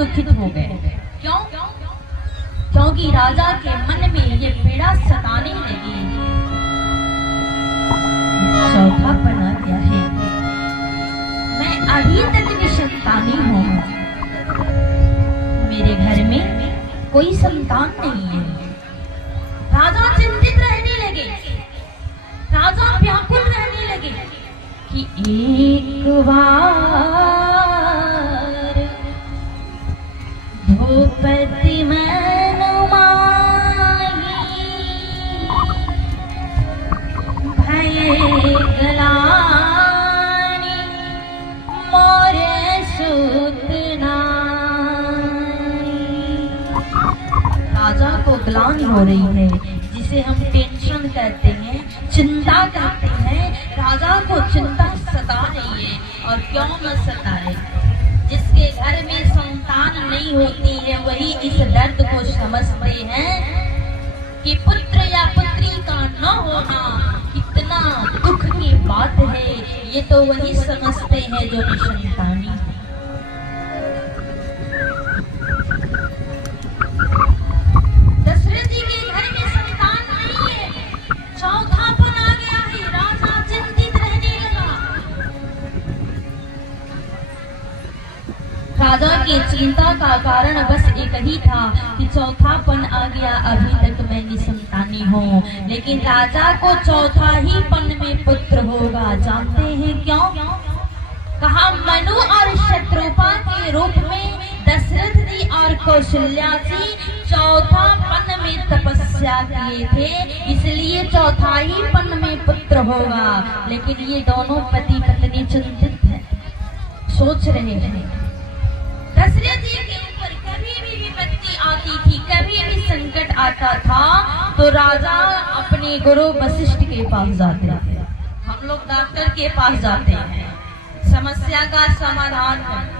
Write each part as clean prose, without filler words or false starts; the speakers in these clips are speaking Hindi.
दुखित हो गए। क्यों? क्योंकि राजा के मन में ये पीड़ा सताने लगी। चौथापन आ गया है, मैं अभी तक निसंतानी हूँ, मेरे घर में कोई संतान नहीं है। राजा चिंतित रहने लगे, राजा व्याकुल रहने लगे कि एक बार भूपति मन माही भय गलानी मोरे सूत नाई। राजा को ग्लानि हो रही है, जिसे हम टेंशन कहते हैं, चिंता कहते हैं। राजा को चिंता सता रही है, और क्यों न सताए? जिसके घर में संतान नहीं होती है वही इस दर्द को समझते हैं कि पुत्र या पुत्री का न होना कितना दुख की बात है। ये तो वही समझते हैं जो निसंतानी है। दशरथ जी के घर में संतान नहीं है, चौथापन आ गया है, राजा चिंतित रहने लगा। राजा की चिंता का कारण बस एक ही था कि चौथापन आ गया, अभी तक मैं निसंतानी हूँ। लेकिन राजा को चौथा ही पन में पुत्र होगा। जानते हैं क्यों? कहा मनु और शत्रुपा के रूप में दशरथ जी और कौशल्या जी चौथा पन में तपस्या किए थे, इसलिए चौथा ही पन में पुत्र होगा। लेकिन ये दोनों पति पत्नी चिंतित हैं, सोच रहे हैं। दशरथ जी के ऊपर कभी भी विपत्ति आती थी, कभी भी संकट आता था, तो राजा अपने गुरु वशिष्ठ के पास जाते थे। हम लोग डॉक्टर के पास जाते हैं समस्या का समाधान करने,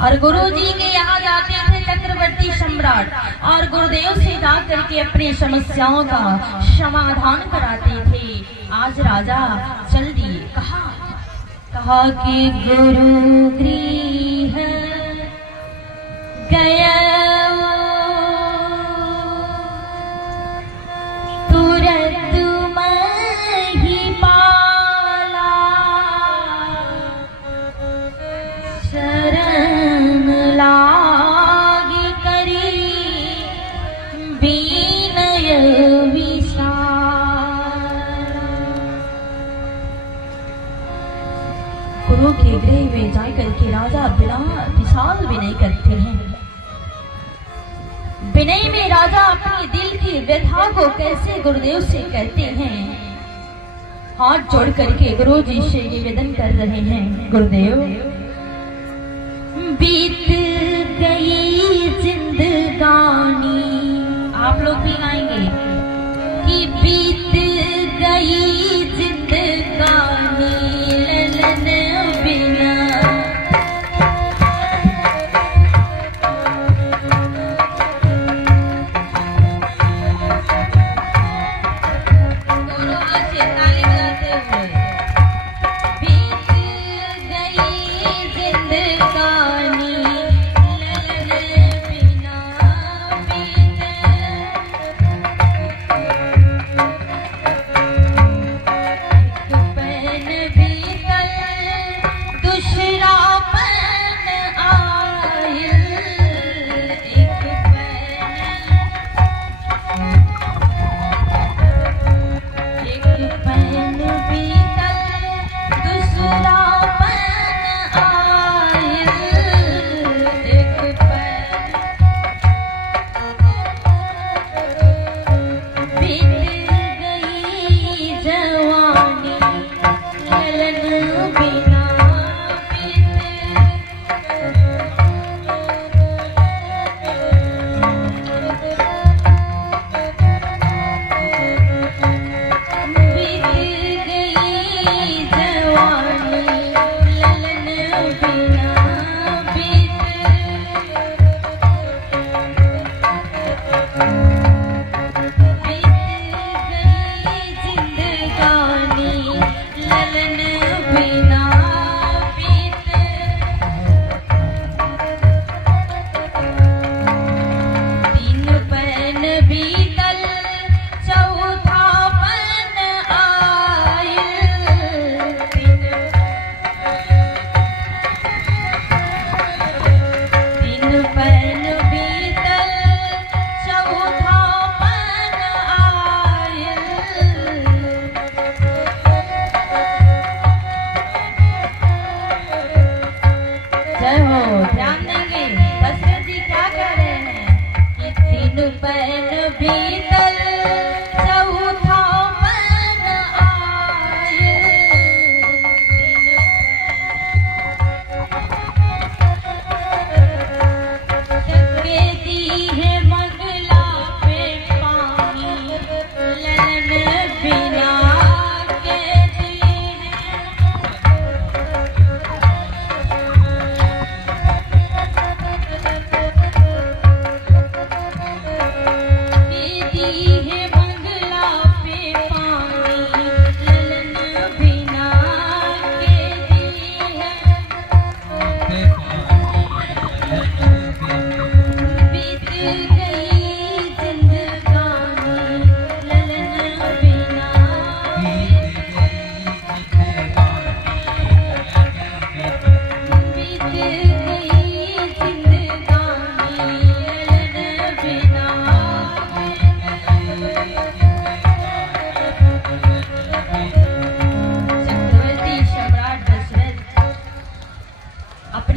और गुरु जी के यहाँ जाते थे चक्रवर्ती सम्राट, और गुरुदेव से जाकर के अपनी समस्याओं का समाधान कराते थे। आज राजा चल दिए। कहा कि गुरु गृह गया तुरंत मही पाला, शरण लागी करी विनय विशाल। गुरु के गृह में जाकर के राजा बिना विशाल विनय करते हैं। विनय में राजा अपने दिल की व्यथा को कैसे गुरुदेव से कहते हैं। हाथ जोड़ करके गुरु जी से निवेदन कर रहे हैं, गुरुदेव बीत गई जिंदगानी। आप लोग भी गाएंगे कि बीत गई जिंदगानी ललन बिना।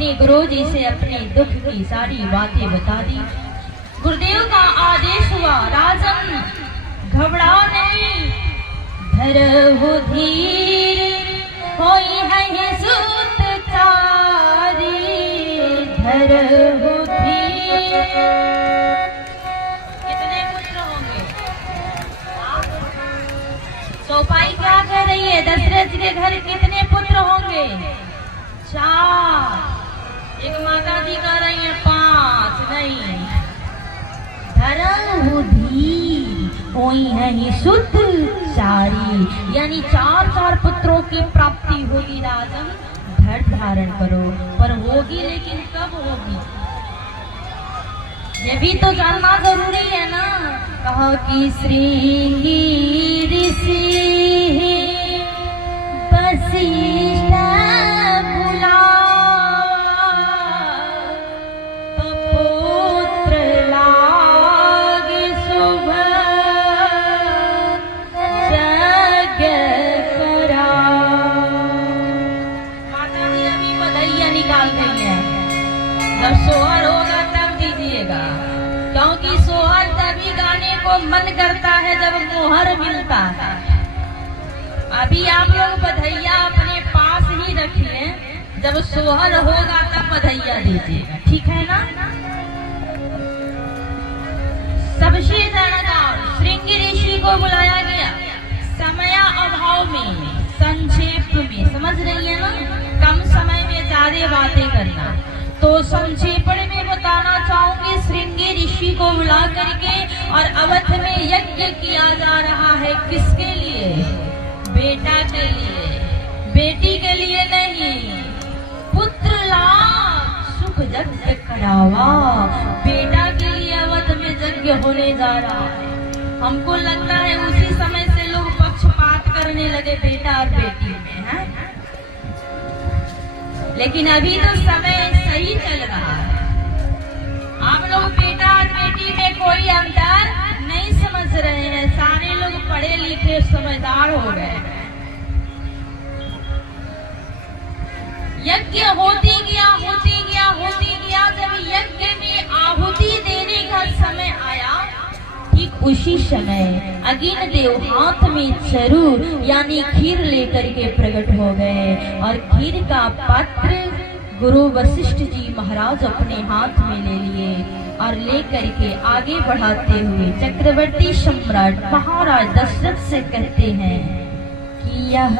अपने गुरुजी से अपने दुख की सारी बातें बता दी। गुरुदेव का आदेश हुआ, राजन घबराओ नहीं, धरहु धीर, होई है सूत चारी, धरहु धीर। कितने पुत्र होंगे? चौपाई क्या कह रही है? दशरथ के घर कितने पुत्र होंगे? 4। एक माता जी कह रही है 5। नहीं, धरहु धीर, होई है सुत चारी, यानी 4 पुत्रों की प्राप्ति होगी। राजन धैर्य धारण करो, पर होगी, लेकिन कब होगी ये भी तो जानना जरूरी है ना। कहा कि श्रृंगी ऋषि वशिष्ठ बुलावा, पुत्र लागे सुबह यज्ञ करा। माता जी अभी बधैया निकाल गई है, जब सोहर होगा तब दीजिएगा, क्योंकि सोहर तभी गाने को मन करता है जब मोहर मिलता है। अभी आप लोग बधैया अपने पास ही रखिए, जब सोहर होगा तब बधैया दीजिएगा, ठीक है ना। सबसे रणगार श्रृंगी ऋषि को बुलाया गया। समय अभाव में, संक्षेप में, समझ रही है ना, कम समय में ज्यादा बातें करना, तो संक्षेपण में बताना चाहूंगी। श्रृंगी ऋषि को बुला करके और अवध में यज्ञ किया जा रहा है। किसके लिए? बेटा के लिए, बेटी के लिए नहीं। पुत्र लाभ सुख यज्ञ करावा, बेटा के लिए अवध में यज्ञ होने जा रहा है। हमको लगता है उसी समय से लोग पक्षपात करने लगे बेटा और बेटी में, है? लेकिन अभी तो समय सही चल रहा है। आप लोग बेटा और बेटी में कोई अंतर नहीं समझ रहे हैं। सारे लोग पढ़े लिखे समझदार हो गए। यज्ञ होती गया, होती गया, होती गया। जब यज्ञ में आहुति देने का समय आया, ठीक उसी समय अगिन देव हाथ में चरू यानी खीर लेकर के प्रकट हो गए और खीर का पात्र गुरु वशिष्ठ जी महाराज अपने हाथ में ले लिए और लेकर के आगे बढ़ाते हुए चक्रवर्ती सम्राट महाराज दशरथ से कहते हैं कि यह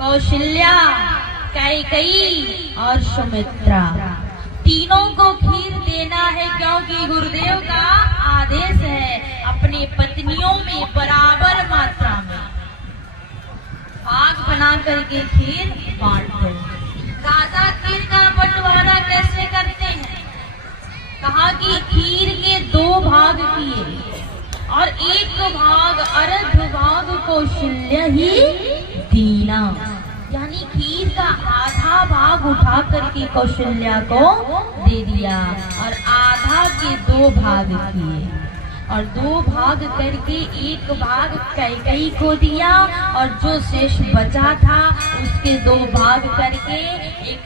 कौशल्या, कैकेयी और सुमित्रा, तीनों को खीर देना है, क्योंकि गुरुदेव का आदेश है अपने पत्नियों में बराबर मात्रा में भाग बना करके खीर बांट दो। राजा खीर का बंटवारा कैसे करते हैं? कहा कि खीर के 2 भाग किए और 1 भाग अर्ध भाग कौशल्या ही दीना, यानी खीर का आधा भाग उठा करके कौशल्या को दे दिया और आधा के 2 भाग किए और 2 भाग करके 1 भाग कैकेयी को दिया और जो शेष बचा था उसके 2 भाग करके एक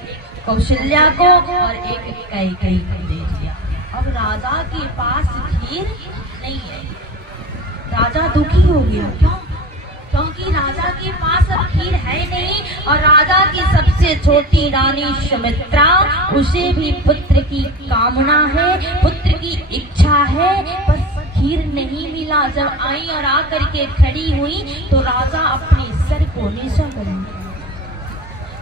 कौशल्या को और एक कैकेयी को दे दिया। अब राजा के पास खीर नहीं है, राजा दुखी हो गया। क्यों? क्योंकि राजा के पास अब खीर है नहीं और राजा की सबसे छोटी रानी सुमित्रा, उसे भी पुत्र की कामना है, पुत्र की इच्छा है, बस खीर नहीं मिला। जब आई और आकर के खड़ी हुई तो राजा अपने सर को नीचा कर लिया।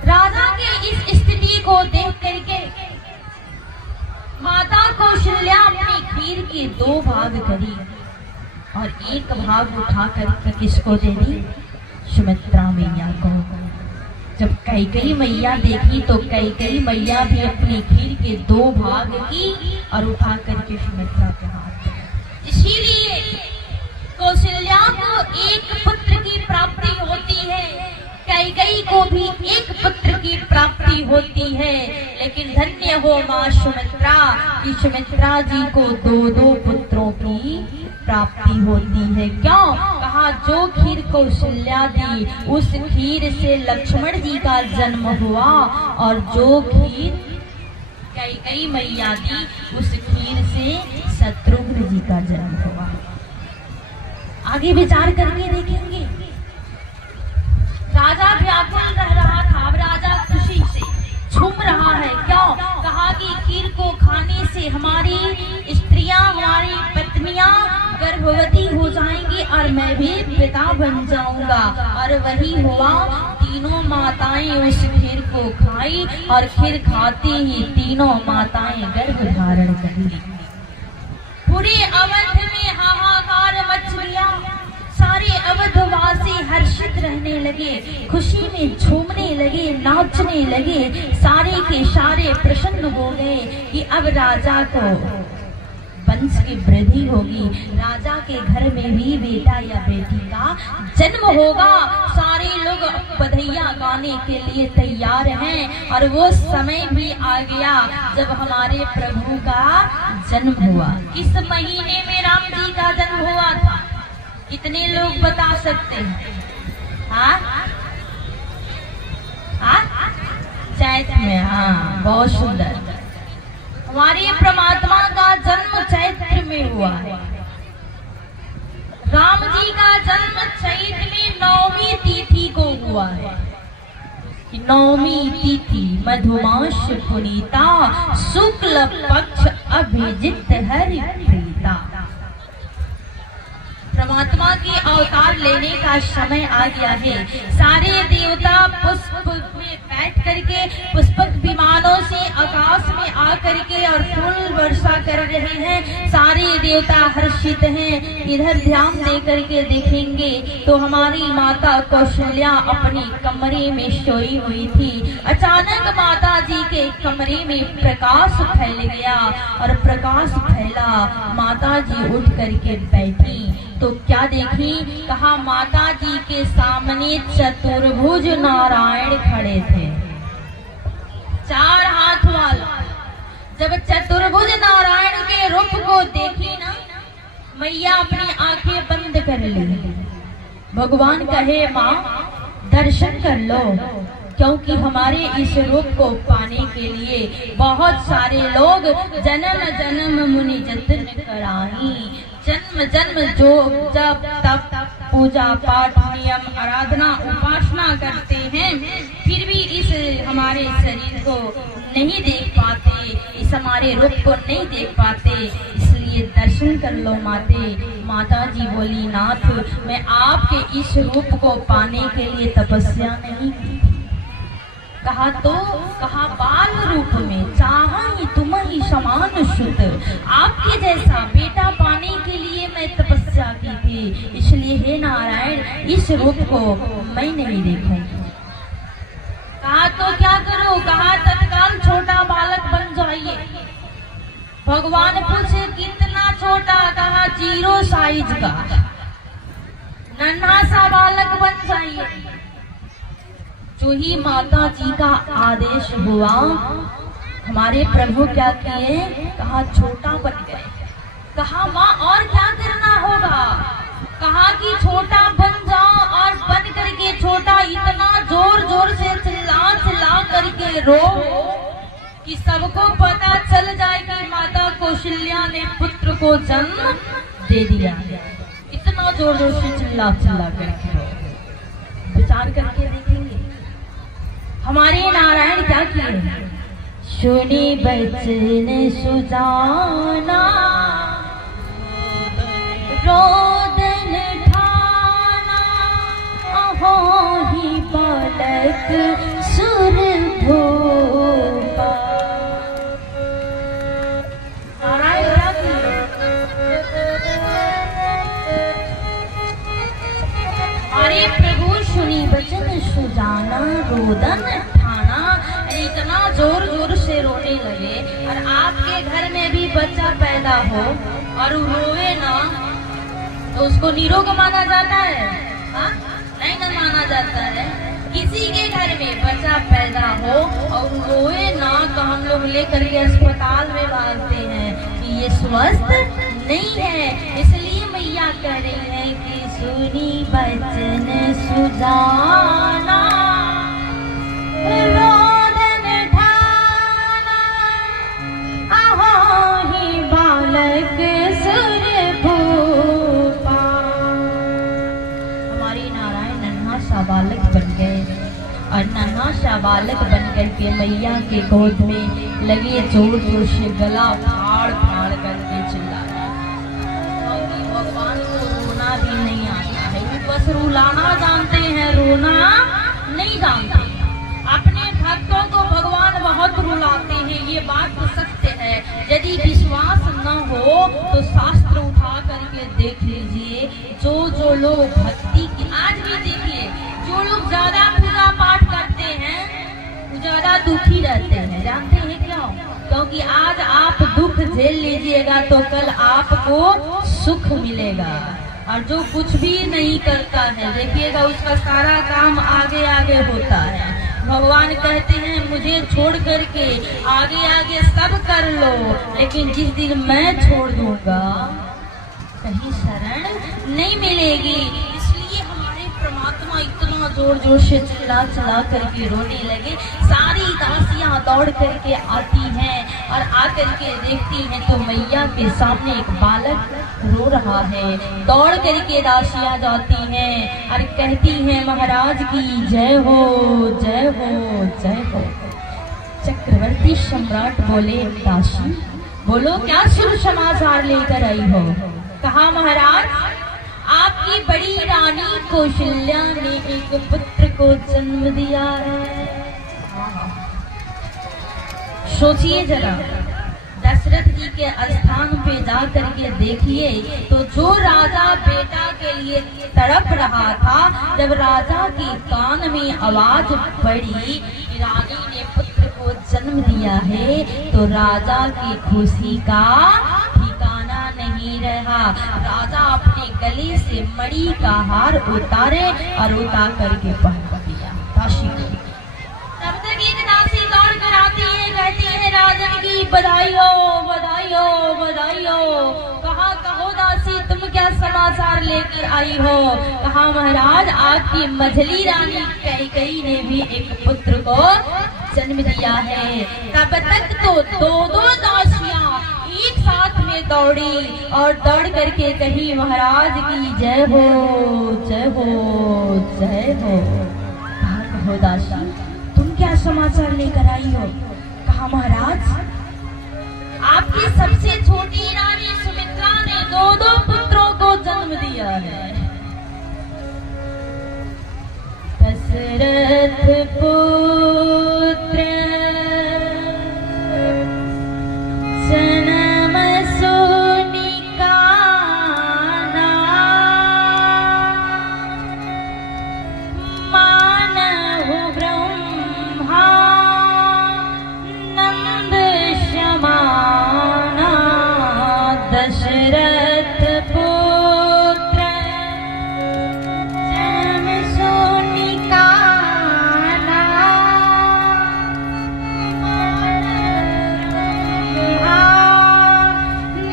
राजा के इस स्थिति को देख करके माता कौशल्या अपनी खीर के 2 भाग करी और एक भाग उठा करके किसको दे दी? सुमित्रा मैया को। जब कैकेयी मैया देखी तो कैकेयी मैया भी अपनी खीर के 2 भाग की और उठा करके सुमित्रा के हाथ में। इसीलिए कौशल्या को एक पुत्र की प्राप्ति होती है, कैकेयी को भी एक पुत्र की प्राप्ति होती है। लेकिन धन्य हो मां सुमित्रा कि सुमित्रा जी को 2-2 पुत्रों की प्राप्ति होती है। क्यों? कहा जो खीर कौशल्या दी उस खीर से लक्ष्मण जी का जन्म हुआ और जो खीर कैकेयी मैया दी उस खीर से शत्रुघ्न जी का जन्म हुआ। आगे विचार करके देखेंगे। राजा व्याकुल रह रहा था। अब राजा खुशी से झूम रहा है। क्यों? कहा कि खीर को खाने से हमारी स्त्रियां, हमारी पत्नियां गर्भवती हो जाएंगी और मैं भी पिता बन जाऊंगा। और वही हुआ। तीनों माताएं उस खीर को खाई और खीर खाते ही तीनों माताएं गर्भ धारण कर ली। पूरे अवध में हाहाकार मच गया। सारे अवधवासी हर्षित रहने लगे, खुशी में झूमने लगे, नाचने लगे। सारे के सारे प्रसन्न हो गए कि अब राजा को वंश की वृद्धि होगी, राजा के घर में भी बेटा या बेटी का जन्म होगा। सारे लोग बधाइयां गाने के लिए तैयार हैं और वो समय भी आ गया जब हमारे प्रभु का जन्म हुआ। किस महीने में राम जी का जन्म हुआ था? कितने लोग बता सकते हैं? हाँ हाँ, चैत में। हाँ, बहुत सुंदर। हमारे परमात्मा का जन्म चैत्र में हुआ है। राम जी का जन्म चैत्र में 9वीं तिथि को हुआ है। 9वीं तिथि मधुमास पुनीता, शुक्ल पक्ष अभिजित हरि प्रीता। परमात्मा के अवतार लेने का समय आ गया है। सारे देवता पुष्प में बैठ करके पुष्पक विमानों से आकाश में आ करके और फूल वर्षा कर रहे हैं। सारे देवता हर्षित हैं। इधर ध्यान दे करके देखेंगे तो हमारी माता कौशल्या अपनी कमरे में सोई हुई थी। अचानक माता जी के कमरे में प्रकाश फैल गया और प्रकाश फैला। माता जी उठ करके बैठी तो क्या देखी? कहा माता जी के सामने चतुर्भुज नारायण खड़े थे, 4 हाथ वाला। जब चतुर्भुज नारायण के रूप को देखी ना, मैया अपनी आंखें बंद कर ली। भगवान कहे माँ दर्शन कर लो, क्योंकि हमारे इस रूप को पाने के लिए बहुत सारे लोग जन्म जन्म मुनि जतन कराही, जन्म जन्म जो जब तब पूजा पाठ नियम आराधना उपासना करते हैं, फिर भी इस हमारे शरीर को नहीं देख पाते, इस हमारे रूप को नहीं देख पाते। इसलिए दर्शन कर लो माते। माता जी बोली नाथ, मैं आपके इस रूप को पाने के लिए तपस्या नहीं की। कहा तो? कहा बाल रूप में चाहि तुम ही समान सुत, आपके जैसा बेटा पाने के लिए मैं तपस्या की थी। इसलिए हे नारायण इस रूप को मैं नहीं देखूंगी। कहा तो क्या करो? कहा तत्काल छोटा बालक बन जाइए। भगवान पूछे कितना छोटा? कहा 0 साइज का नन्हा सा बालक बन जाइए। जो ही माता जी का आदेश हुआ, हमारे प्रभु क्या किए? कहा छोटा बन गए। कहा माँ और क्या करना होगा? कहा कि छोटा बन जाओ और बन करके छोटा इतना जोर जोर से चिल्ला चिल्ला करके रो कि सबको पता चल जाए कि माता कौशल्या ने पुत्र को जन्म दे दिया। इतना जोर जोर से चिल्ला चिल्ला करके रो। विचार करके देखेंगे हमारे नारायण क्या किए? सुनी बचन सुजाना रोदन ठाना अहो ही बालक सुर भूपा। अरे प्रभु सुनी बचन सुजाना रोदन ठाना, इतना जोर जोर से रोने लगे। और आपके घर में भी बच्चा पैदा हो और रोवे ना तो उसको निरोग माना जाता है? हाँ, नहीं ना माना जाता है। किसी के घर में बच्चा पैदा हो और रोए ना तो हम लोग लेकर के अस्पताल में भागते हैं कि ये स्वस्थ नहीं है। इसलिए मैया कह रही है कि सुनी बचन सुजाना रोदन ठाना अहो ही बालक सुर भूपा। हमारी नारायण नन्हा सा बालक बन गए और नन्हा सा बालक बन करके मैया के गोद में लगे जोर जोर से गला फाड़ फाड़ करके चिल्लाए। भगवान को रोना भी नहीं आता है, वो बस रुलाना जानते हैं, रोना नहीं जानते। अपने भक्तों को भगवान बहुत रुलाते हैं, ये बात तो सत्य है। यदि विश्वास न हो तो शास्त्र उठा करके देख लीजिए। जो लोग भक्ति की, आज भी देखिए, जो लोग ज्यादा पूजा पाठ करते हैं वो ज्यादा दुखी रहते हैं। जानते हैं क्यों? क्योंकि आज आप दुख झेल लीजिएगा तो कल आपको सुख मिलेगा। और जो कुछ भी नहीं करता है देखिएगा उसका सारा काम आगे आगे होता है। भगवान कहते हैं मुझे छोड़ करके आगे आगे सब कर लो, लेकिन जिस दिन मैं छोड़ दूंगा कहीं शरण नहीं मिलेगी। इसलिए हमारे परमात्मा इतना जोर जोर से चिल्ला चिल्ला करके रोने लगे। सारी दासियां दौड़ करके आती हैं और आकर के देखती हैं तो मैया के सामने एक बालक रो रहा है। दौड़ करके दासियां जाती हैं और कहती हैं महाराज की जय हो जय हो जय हो। चक्रवर्ती सम्राट बोले दासी बोलो क्या शुभ समाचार लेकर आई हो? कहा महाराज आपकी बड़ी रानी कौशल्या ने एक पुत्र को जन्म दिया है। सोचिए जरा, दशरथ जी के स्थान पे जा करके देखिए तो जो राजा बेटा के लिए तड़प रहा था, जब राजा के कान में आवाज पड़ी रानी ने पुत्र को जन्म दिया है तो राजा की खुशी का ठिकाना नहीं रहा। राजा अपने गले से मणि का हार उतारे और उतार करके पहन दिया दासी को। तब तक एक दासी दौड़ कर आती है, कहती है राजन की बधाई हो बधाई हो बधाई हो। कहा कहो दासी तुम क्या समाचार लेकर आई हो? कहा महाराज आपकी मझली रानी कैकेयी ने भी एक पुत्र को जन्म दिया है। तब तक तो दो दासियां एक साथ में दौड़ी और दौड़ करके कही महाराज की जय हो जय हो जय हो। कहा कहो दासी तुम क्या समाचार लेकर आई हो? कहा महाराज आपकी सबसे छोटी रानी सुमित्रा ने दो पुत्रों को जन्म दिया है। दशरथ पुत्र जन्म सोनिका मानहु ब्रह्मा नंद शमाना। दशरथ पुत्र जन्म सोनिका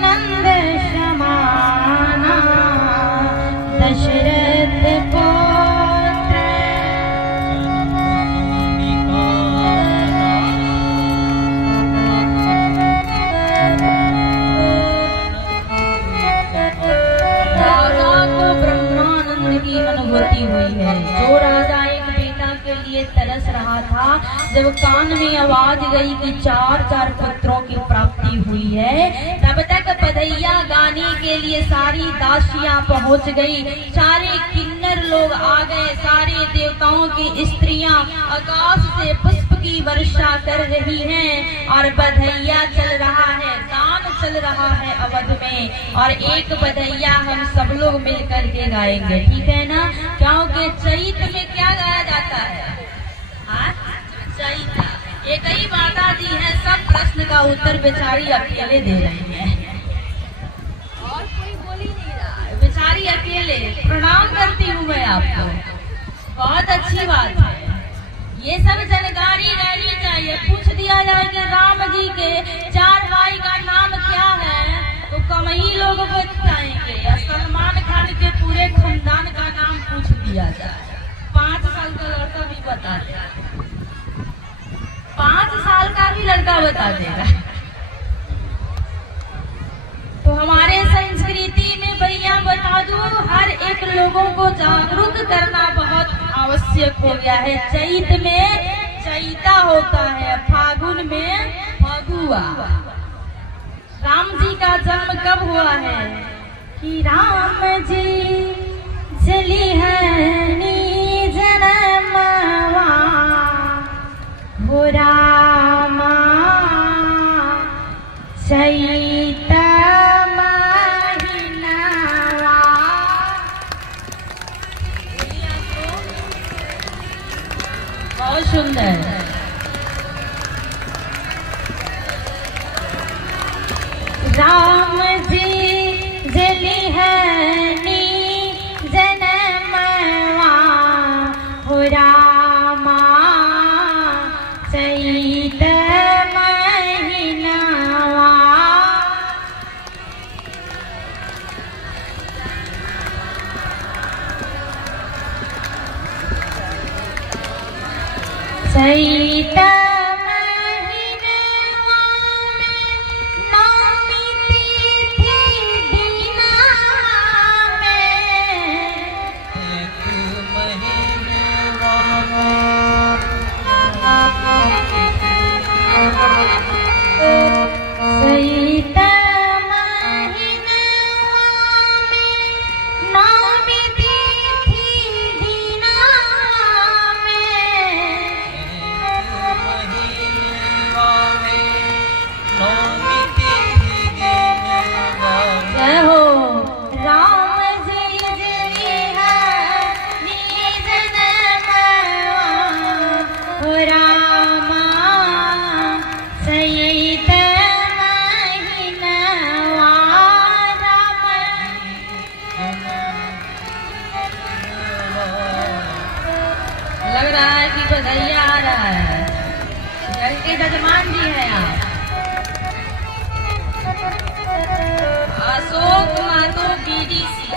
नंद शमाना। दशरथ पुत्र राजा को ब्रह्मानंद की अनुभूति हुई है। जो राजा एक बेटा के लिए तरस रहा था, जब कान में आवाज गई कि चार पुत्रों की प्राप्ति हुई है, तब तक बधैया गाने के लिए सारी दासियां पहुंच गई, सारे किन्नर लोग आ गए, सारे देवताओं की स्त्रियां आकाश से पुष्प की वर्षा कर रही हैं और बधैया चल रहा है, गान चल रहा है अवध में। और एक बधैया हम सब लोग मिलकर के गाएंगे, ठीक है ना? क्योंकि चैत में क्या गाया जाता है? चैता। एक ही माता जी है, सब प्रश्न का उत्तर बेचारी अकेले दे रही है और कोई बोल ही नहीं रहा है, बेचारी अकेले। प्रणाम करती हूँ मैं आपको, बहुत अच्छी बात है। ये सब जानकारी रहनी चाहिए। पूछ दिया जाए कि राम जी के 4 भाई का नाम क्या है, तो कम ही लोग बताएंगे। सलमान खान के पूरे खानदान का नाम पूछ दिया जाए, 5 साल का लड़का भी बता देगा, 5 साल का भी लड़का बता देगा। तो हमारे संस्कृति में भैया बता दूं, हर एक लोगों को जागरूक करना बहुत आवश्यक हो गया है। चैत में चैता होता है, फागुन में फगुआ। राम जी का जन्म कब हुआ है? कि राम जी चली है नी जनमवा हो रामा चैत महीनावा। बहुत सुंदर। राम जी जली है नी जनमवा हो रामा चैत महीनावा। चैत लग रहा है कि बधैया आ रहा है, घर के जजमान जी हैं आप। अशोक महतो बीडीसी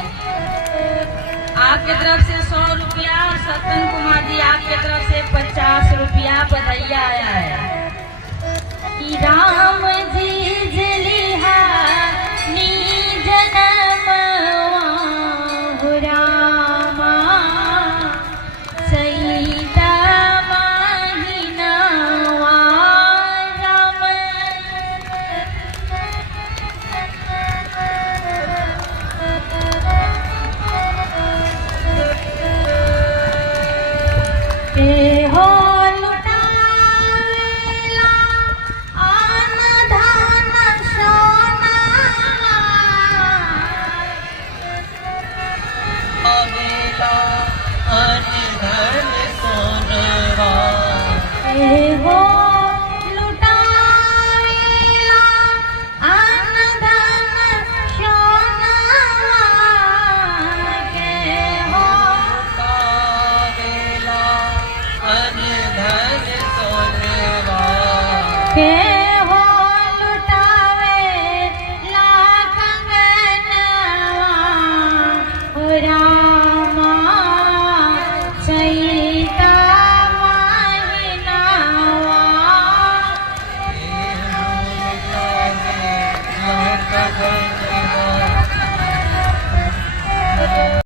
आपके तरफ से 100 रुपया और सत्तन कुमार जी आपके तरफ से 50 रुपया बधैया आया है।